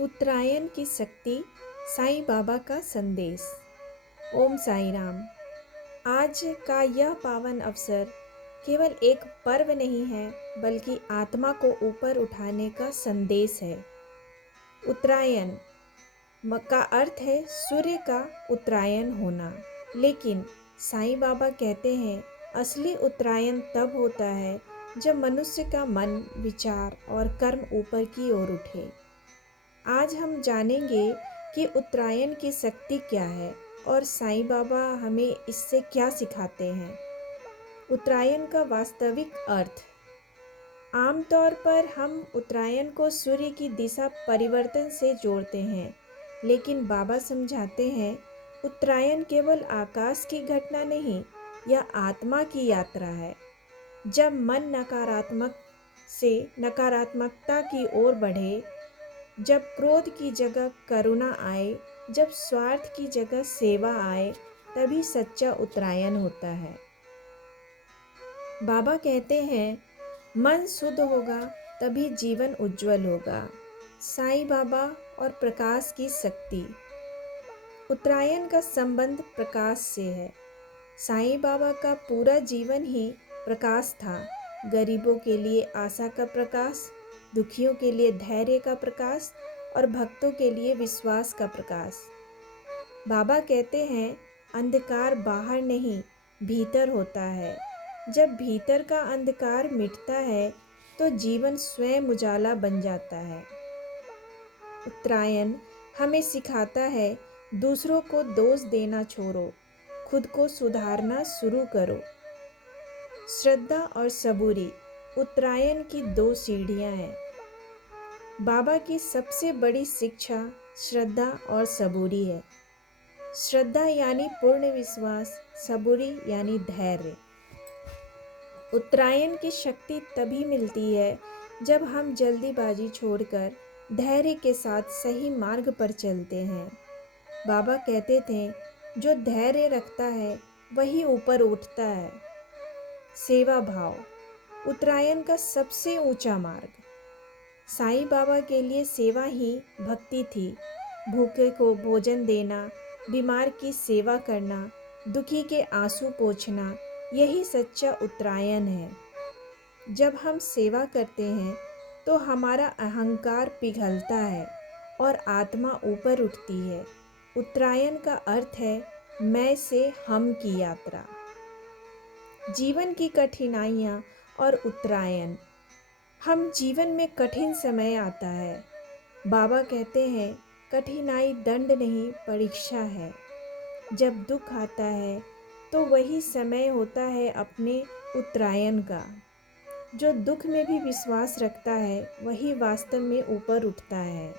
उत्तरायण की शक्ति, साईं बाबा का संदेश। ओम साईं राम। आज का यह पावन अवसर केवल एक पर्व नहीं है, बल्कि आत्मा को ऊपर उठाने का संदेश है। उत्तरायण का अर्थ है सूर्य का उत्तरायण होना, लेकिन साईं बाबा कहते हैं असली उत्तरायण तब होता है जब मनुष्य का मन, विचार और कर्म ऊपर की ओर उठे। आज हम जानेंगे कि उत्तरायण की शक्ति क्या है और साईं बाबा हमें इससे क्या सिखाते हैं। उत्तरायण का वास्तविक अर्थ। आमतौर पर हम उत्तरायण को सूर्य की दिशा परिवर्तन से जोड़ते हैं, लेकिन बाबा समझाते हैं उत्तरायण केवल आकाश की घटना नहीं, यह आत्मा की यात्रा है। जब मन नकारात्मक से नकारात्मकता की ओर बढ़े, जब क्रोध की जगह करुणा आए, जब स्वार्थ की जगह सेवा आए, तभी सच्चा उत्तरायण होता है। बाबा कहते हैं मन शुद्ध होगा तभी जीवन उज्जवल होगा। साईं बाबा और प्रकाश की शक्ति। उत्तरायण का संबंध प्रकाश से है। साईं बाबा का पूरा जीवन ही प्रकाश था। गरीबों के लिए आशा का प्रकाश, दुखियों के लिए धैर्य का प्रकाश और भक्तों के लिए विश्वास का प्रकाश। बाबा कहते हैं अंधकार बाहर नहीं, भीतर होता है। जब भीतर का अंधकार मिटता है तो जीवन स्वयं उजाला बन जाता है। उत्तरायण हमें सिखाता है दूसरों को दोष देना छोड़ो, खुद को सुधारना शुरू करो। श्रद्धा और सबूरी उत्तरायण की दो सीढ़ियां हैं। बाबा की सबसे बड़ी शिक्षा श्रद्धा और सबूरी है। श्रद्धा यानी पूर्ण विश्वास, सबूरी यानी धैर्य। उत्तरायण की शक्ति तभी मिलती है जब हम जल्दीबाजी छोड़कर धैर्य के साथ सही मार्ग पर चलते हैं। बाबा कहते थे जो धैर्य रखता है वही ऊपर उठता है। सेवा भाव उत्तरायण का सबसे ऊंचा मार्ग। साईं बाबा के लिए सेवा ही भक्ति थी। भूखे को भोजन देना, बीमार की सेवा करना, दुखी के आंसू पोंछना, यही सच्चा उत्तरायण है। जब हम सेवा करते हैं तो हमारा अहंकार पिघलता है और आत्मा ऊपर उठती है। उत्तरायण का अर्थ है मैं से हम की यात्रा। जीवन की कठिनाइयाँ और उत्तरायण। हम जीवन में कठिन समय आता है। बाबा कहते हैं कठिनाई दंड नहीं, परीक्षा है। जब दुख आता है तो वही समय होता है अपने उत्तरायण का। जो दुख में भी विश्वास रखता है वही वास्तव में ऊपर उठता है।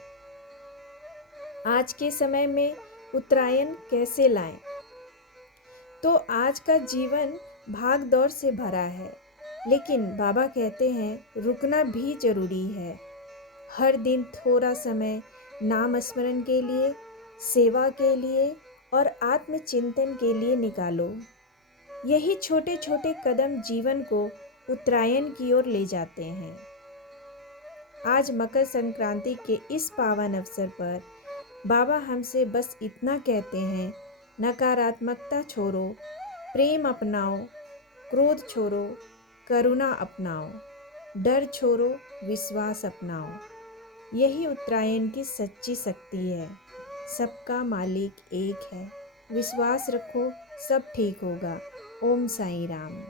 आज के समय में उत्तरायण कैसे लाएं? तो आज का जीवन भाग दौड़ से भरा है, लेकिन बाबा कहते हैं रुकना भी जरूरी है। हर दिन थोड़ा समय नाम स्मरण के लिए, सेवा के लिए और आत्मचिंतन के लिए निकालो। यही छोटे छोटे कदम जीवन को उत्तरायण की ओर ले जाते हैं। आज मकर संक्रांति के इस पावन अवसर पर बाबा हमसे बस इतना कहते हैं नकारात्मकता छोड़ो, प्रेम अपनाओ, क्रोध छोड़ो, करुणा अपनाओ, डर छोड़ो, विश्वास अपनाओ। यही उत्तरायण की सच्ची शक्ति है। सबका मालिक एक है। विश्वास रखो, सब ठीक होगा। ओम साईं राम।